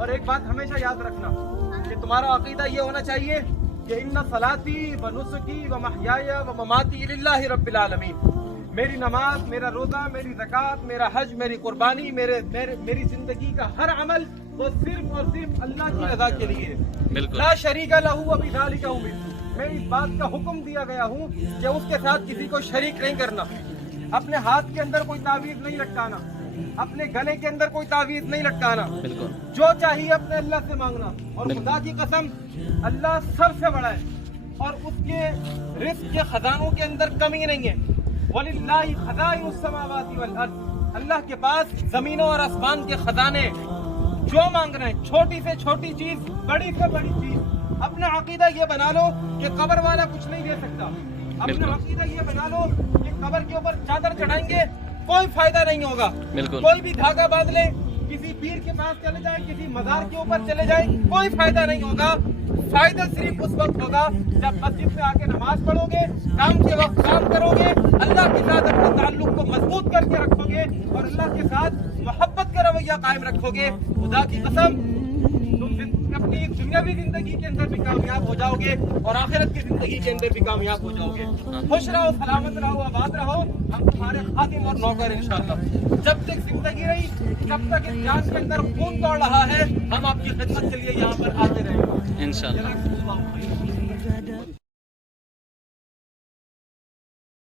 اور ایک بات ہمیشہ یاد رکھنا کہ تمہارا عقیدہ یہ ہونا چاہیے کہ ان صلاتی و نسکی و محیایا و مماتی للہ رب العالمین، میری نماز، میرا روزہ، میری زکوٰۃ، میرا حج، میری قربانی، میری زندگی کا ہر عمل وہ صرف اور صرف اللہ کی رضا کے لیے ہے۔ لا شریک لہ وبذالک امرت، میں اس بات کا حکم دیا گیا ہوں کہ اس کے ساتھ کسی کو شریک نہیں کرنا، اپنے ہاتھ کے اندر کوئی تعویذ نہیں لٹکانا، اپنے گلے کے اندر کوئی تعویذ نہیں لٹکانا، جو چاہیے اپنے اللہ سے مانگنا، اور خدا کی قسم اللہ سب سے بڑا ہے اور اس کے رزق کے خزانوں کے اندر کمی نہیں ہے۔ وَلِلَّهِ خَزَائِنُ السَّمَاوَاتِ وَالْأَرْضِ، اللہ کے پاس زمینوں اور آسمان کے خزانے، جو مانگنا ہے، چھوٹی سے چھوٹی چیز، بڑی سے بڑی چیز۔ اپنا عقیدہ یہ بنا لو کہ قبر والا کچھ نہیں دے سکتا، اپنا عقیدہ یہ بنا لو کہ قبر کے اوپر چادر چڑھائیں گے کوئی فائدہ نہیں ہوگا، کوئی بھی دھاگا باندھ لے، کسی پیر کے پاس چلے جائیں، کسی مزار کے اوپر چلے جائیں، کوئی فائدہ نہیں ہوگا۔ فائدہ صرف اس وقت ہوگا جب مسجد میں آ کے نماز پڑھو گے، کام کے وقت کام کرو گے، اللہ کے ساتھ اپنے تعلق کو مضبوط کر کے رکھو گے اور اللہ کے ساتھ محبت کا رویہ قائم رکھو گے۔ خدا کی قسم تم اپنی دنیاوی زندگی کے اندر بھی کامیاب ہو جاؤ گے اور آخرت کی زندگی کے اندر بھی کامیاب ہو جاؤ گے۔ خوش رہو، سلامت رہو، آباد رہو، ہم تمہارے خادم اور نوکر انشاءاللہ۔ جب تک زندگی رہی، جب تک اس جان کے اندر خون دوڑ رہا ہے، ہم آپ کی خدمت کے لیے یہاں پر آتے رہیں گے انشاءاللہ۔